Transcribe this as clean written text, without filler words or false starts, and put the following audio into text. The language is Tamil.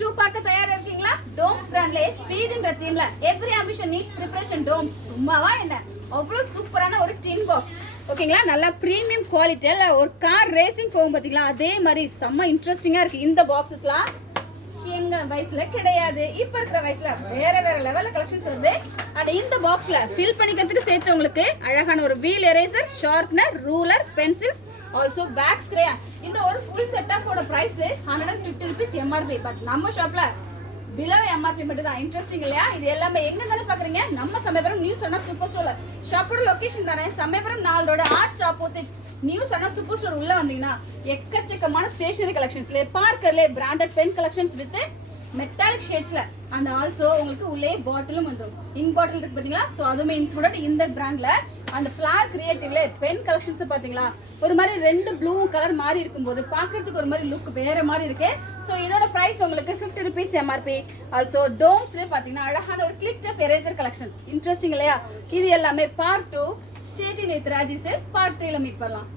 2 பார்க்க தயாரா இருக்கீங்களா? டோம்ஸ் பிராண்ட்ல ஸ்பீட்ன்ற தீம்ல every ambition needs preparation Doms. சும்மாவா என்ன? அவ்வளவு சூப்பரான ஒரு டின் பாக்ஸ். ஓகேங்களா? நல்ல பிரீமியம் குவாலிட்டில ஒரு கார் ரேசிங் போகும் பாத்தீங்களா? அதே மாதிரி செம்ம இன்ட்ரெஸ்டிங்கா இருக்கு. இந்த பாக்ஸஸ்லாம் எங்க வயசுல கிடையாது, இப்ப இருக்கிற வயசுல வேற வேற லெவல்ல கலெக்ஷன்ஸ் வருது. அண்ட் இந்த பாக்ஸ்ல ஃபில் பண்ணிக்கிறதுக்கு சேர்த்து உங்களுக்கு அழகான ஒரு wheel eraser, sharpener, ruler, pencils, also bag spray. இந்த ஒரு ஃபுல் செட்டப்போட பிரைஸ் 150 rupees MRP. பட் நம்ம ஷாப்ல பிலோ MRP மட்டும் தான். இன்ட்ரெஸ்டிங் இல்லையா? இது எல்லாமே எங்க இருந்தாலும் பாக்குறீங்க, நம்ம சமயபுரம் நியூஸ் அண்ணா சூப்பர் ஸ்டோர்ல. ஷாப்போட லொகேஷன் தானே Samayapuram 4 road arch opposite news Anna super store உள்ள வந்தீங்கன்னா எக்கச்சக்கமான ஸ்டேஷனரி கலெக்ஷன்ஸ்ல பார்க்கர்ல branded pen collections with metallic ஷேட்ஸ்ல அண்ட் ஆல்சோ உங்களுக்கு உள்ளே பாட்டிலும் வந்துடும். இன் பாட்டில் இருக்கு பாத்தீங்களா? சோ அதுமே இன்க்ளூடட் இந்த பிராண்ட்ல. அந்த ஃபிளார் கிரியேட்டிவ்ல பென் கலெக்ஷன்ஸ் பாத்தீங்களா? ஒரு மாதிரி ரெண்டு ப்ளூ கலர் மாதிரி இருக்கும்போது பாக்குறதுக்கு ஒரு மாதிரி லுக் வேற மாதிரி இருக்கு. சோ இதோட பிரைஸ் உங்களுக்கு 50 rupees MRP. ஆல்சோ டோம்ஸ்ல பாத்தீங்கன்னா அழகான ஒரு click tap eraser collections. Interesting இல்லையா? இது எல்லாமே part 2 stayed in with Raji sale part 3ல மீட் பண்ணலாம்.